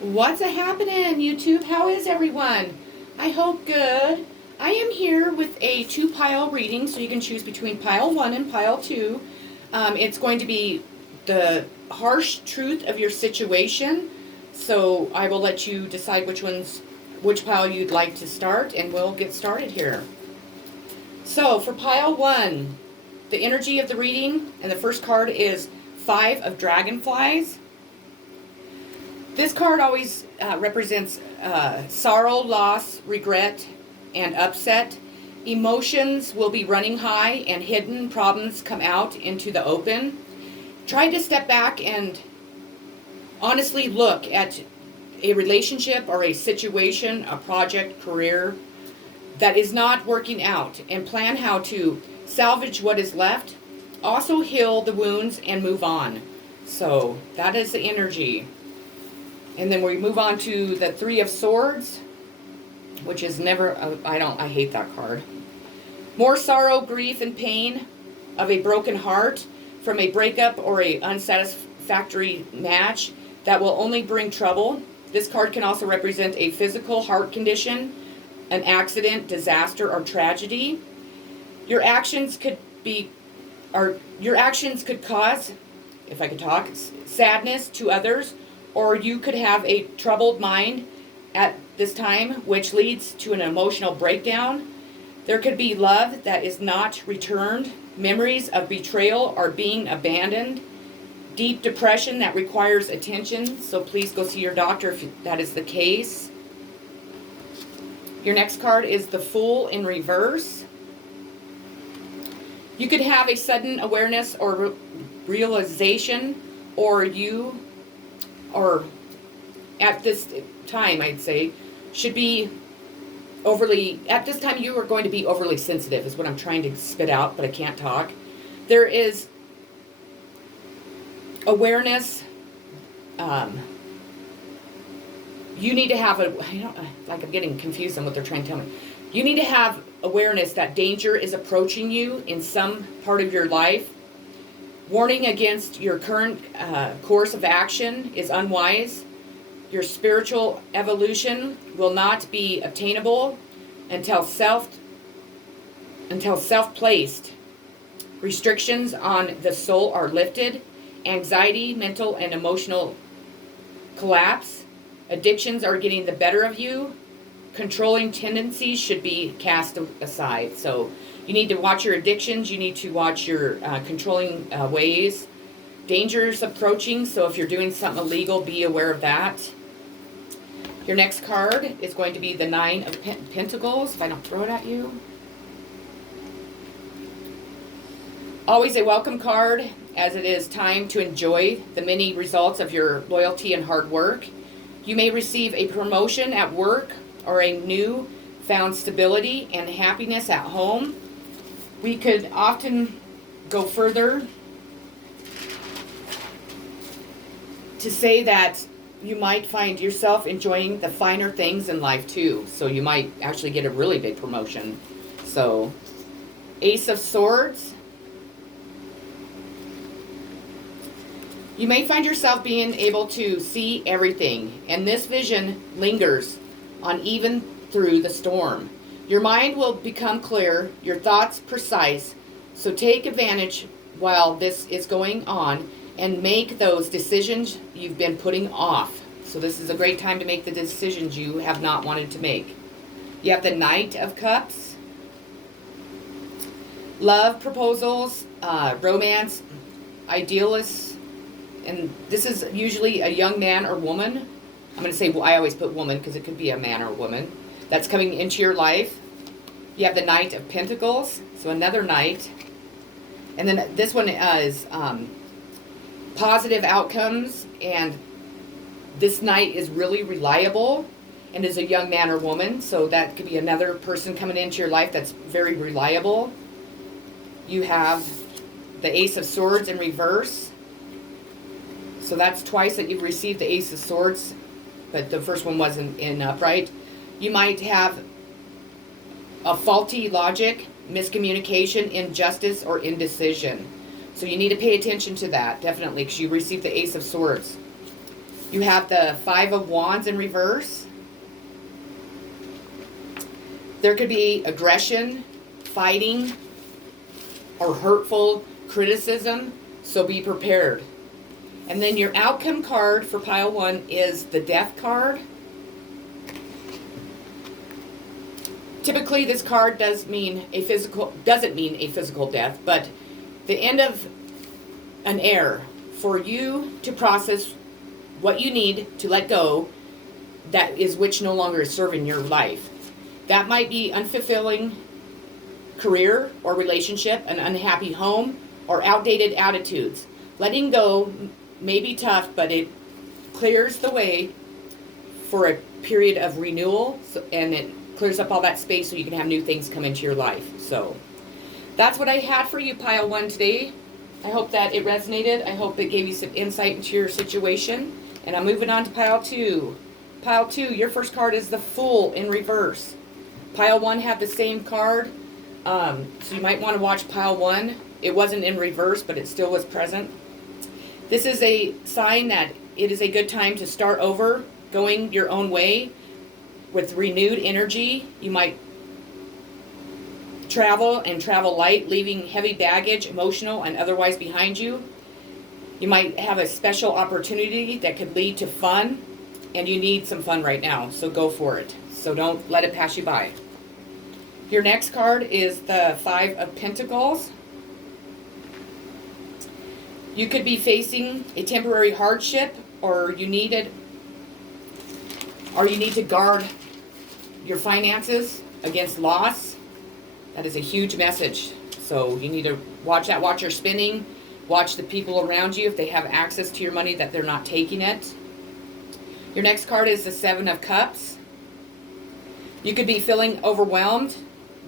What's a happening, YouTube? How is everyone? I hope good. I am here with a 2-pile reading, so you can choose between pile 1 and pile 2. It's going to be the harsh truth of your situation, so I will let you decide which pile you'd like to start, and we'll get started here. So for pile 1, the energy of the reading, and the first card is 5 of Dragonflies. This card always represents sorrow, loss, regret, and upset. Emotions will be running high and hidden problems come out into the open. Try to step back and honestly look at a relationship or a situation, a project, career that is not working out and plan how to salvage what is left. Also heal the wounds and move on. So that is the energy. And then we move on to the 3 of Swords, which is never, I hate that card. More sorrow, grief, and pain of a broken heart from a breakup or a unsatisfactory match that will only bring trouble. This card can also represent a physical heart condition, an accident, disaster, or tragedy. Your actions could cause, if I could talk, sadness to others, or you could have a troubled mind at this time, which leads to an emotional breakdown. There could be love that is not returned, memories of betrayal or being abandoned, deep depression that requires attention, so please go see your doctor if that is the case. Your next card is the Fool in reverse. You could have a sudden awareness or realization, or at this time, I'd say, should be at this time you are going to be overly sensitive, is what I'm trying to spit out, but I can't talk. There is awareness. You need to have I'm getting confused on what they're trying to tell me. You need to have awareness that danger is approaching you in some part of your life. Warning against your current course of action is unwise. Your spiritual evolution will not be obtainable until self-placed restrictions on the soul are lifted. Anxiety, mental and emotional collapse. Addictions are getting the better of you. Controlling tendencies should be cast aside. So you need to watch your addictions. You need to watch your controlling ways. Dangers approaching, so if you're doing something illegal, be aware of that. Your next card is going to be the 9 of Pentacles, if I don't throw it at you. Always a welcome card, as it is time to enjoy the many results of your loyalty and hard work. You may receive a promotion at work or a new found stability and happiness at home. We could often go further to say that you might find yourself enjoying the finer things in life too. So you might actually get a really big promotion. So, Ace of Swords. You may find yourself being able to see everything, and this vision lingers on even through the storm. Your mind will become clear, your thoughts precise, so take advantage while this is going on and make those decisions you've been putting off. So this is a great time to make the decisions you have not wanted to make. You have the Knight of Cups. Love proposals, romance, idealists, and this is usually a young man or woman. I'm going to say, well, I always put woman because it could be a man or a woman that's coming into your life. You have the Knight of Pentacles, so another knight. And then this one is positive outcomes, and this knight is really reliable and is a young man or woman, so that could be another person coming into your life that's very reliable. You have the Ace of Swords in reverse. So that's twice that you've received the Ace of Swords, but the first one wasn't in upright. You might have a faulty logic, miscommunication, injustice, or indecision. So you need to pay attention to that, definitely, because you received the Ace of Swords. You have the Five of Wands in reverse. There could be aggression, fighting, or hurtful criticism, so be prepared. And then your outcome card for pile 1 is the Death card. Typically, this card doesn't mean a physical death, but the end of an era for you to process what you need to let go, that is which no longer is serving your life. That might be unfulfilling career or relationship, an unhappy home, or outdated attitudes. Letting go may be tough, but it clears the way for a period of renewal, and it clears up all that space so you can have new things come into your life. So that's what I had for you, pile 1, today. I hope that it resonated. I hope it gave you some insight into your situation. And I'm moving on to pile 2. Pile 2, your first card is the Fool in reverse. Pile 1 had the same card, so you might want to watch pile 1. It wasn't in reverse, but it still was present. This is a sign that it is a good time to start over, going your own way with renewed energy. You might travel light, leaving heavy baggage, emotional and otherwise, behind you. You might have a special opportunity that could lead to fun, and you need some fun right now, so go for it. So don't let it pass you by. Your next card is the Five of Pentacles. You could be facing a temporary hardship, or you need to guard your finances against loss. That is a huge message. So you need to watch that. Watch your spending. Watch the people around you if they have access to your money, that they're not taking it. Your next card is the Seven of Cups. You could be feeling overwhelmed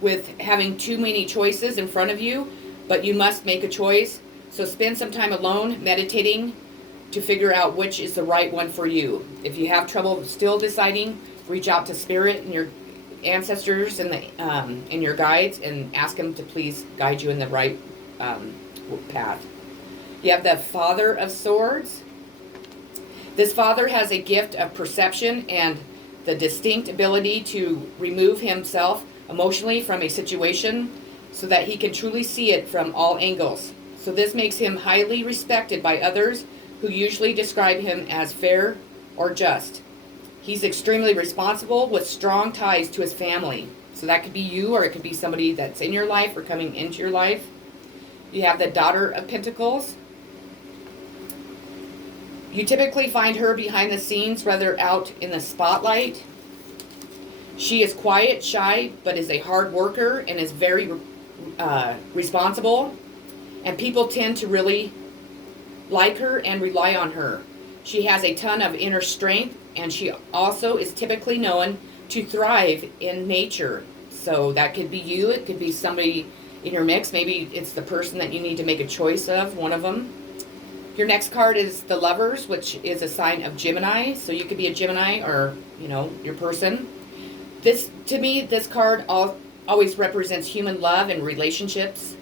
with having too many choices in front of you, but you must make a choice. So spend some time alone, meditating, to figure out which is the right one for you. If you have trouble still deciding, reach out to Spirit and your ancestors and your guides, and ask them to please guide you in the right path. You have the Father of Swords. This father has a gift of perception and the distinct ability to remove himself emotionally from a situation so that he can truly see it from all angles. So this makes him highly respected by others, who usually describe him as fair or just. He's extremely responsible with strong ties to his family. So that could be you, or it could be somebody that's in your life or coming into your life. You have the Daughter of Pentacles. You typically find her behind the scenes rather out in the spotlight. She is quiet, shy, but is a hard worker and is very responsible. And people tend to really like her and rely on her. She has a ton of inner strength, and she also is typically known to thrive in nature. So that could be you. It could be somebody in your mix. Maybe it's the person that you need to make a choice of, one of them. Your next card is the Lovers, which is a sign of Gemini. So you could be a Gemini, or, your person. This, to me, this card always represents human love and relationships.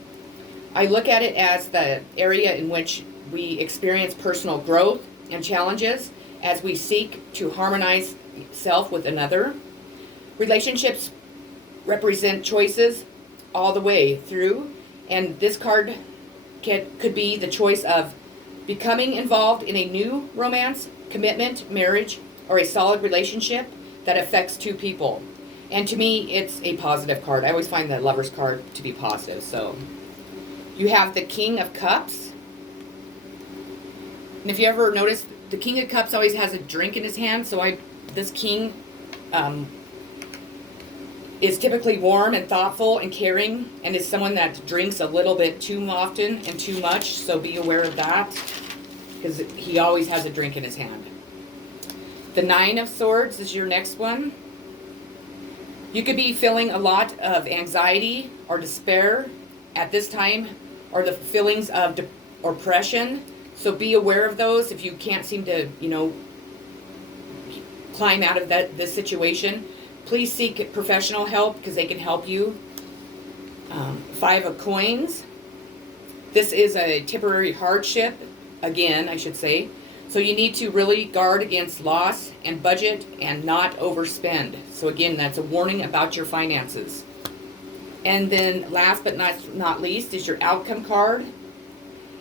I look at it as the area in which we experience personal growth and challenges as we seek to harmonize self with another. Relationships represent choices all the way through, and this card could be the choice of becoming involved in a new romance, commitment, marriage, or a solid relationship that affects two people. And to me, it's a positive card. I always find the Lover's card to be positive. So you have the King of Cups. And if you ever notice, the King of Cups always has a drink in his hand. So this king is typically warm and thoughtful and caring, and is someone that drinks a little bit too often and too much. So be aware of that, because he always has a drink in his hand. The Nine of Swords is your next one. You could be feeling a lot of anxiety or despair at this time, or the feelings of oppression. So be aware of those if you can't seem to, climb out of this situation. Please seek professional help, because they can help you. Five of Coins. This is a temporary hardship, again, I should say. So you need to really guard against loss and budget and not overspend. So again, that's a warning about your finances. And then last but not least is your outcome card.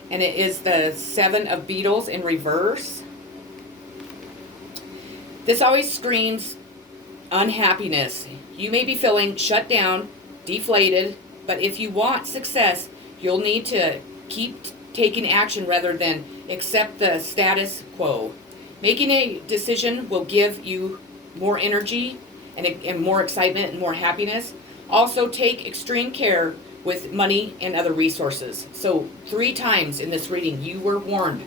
And it is the 7 of Beetles in reverse. This always screams unhappiness. You may be feeling shut down, deflated, but if you want success, you'll need to keep taking action rather than accept the status quo. Making a decision will give you more energy and more excitement and more happiness. Also, take extreme care with money and other resources. So 3 times in this reading, you were warned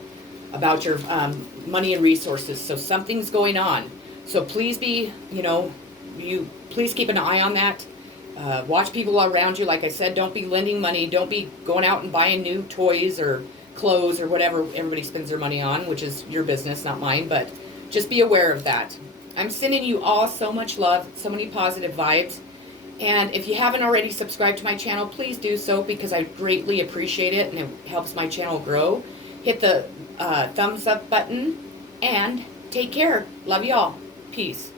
about your money and resources. So something's going on. So please be, please keep an eye on that. Watch people around you. Like I said, don't be lending money. Don't be going out and buying new toys or clothes or whatever everybody spends their money on, which is your business, not mine. But just be aware of that. I'm sending you all so much love, so many positive vibes. And if you haven't already subscribed to my channel, please do so because I greatly appreciate it and it helps my channel grow. Hit the thumbs up button and take care. Love y'all. Peace.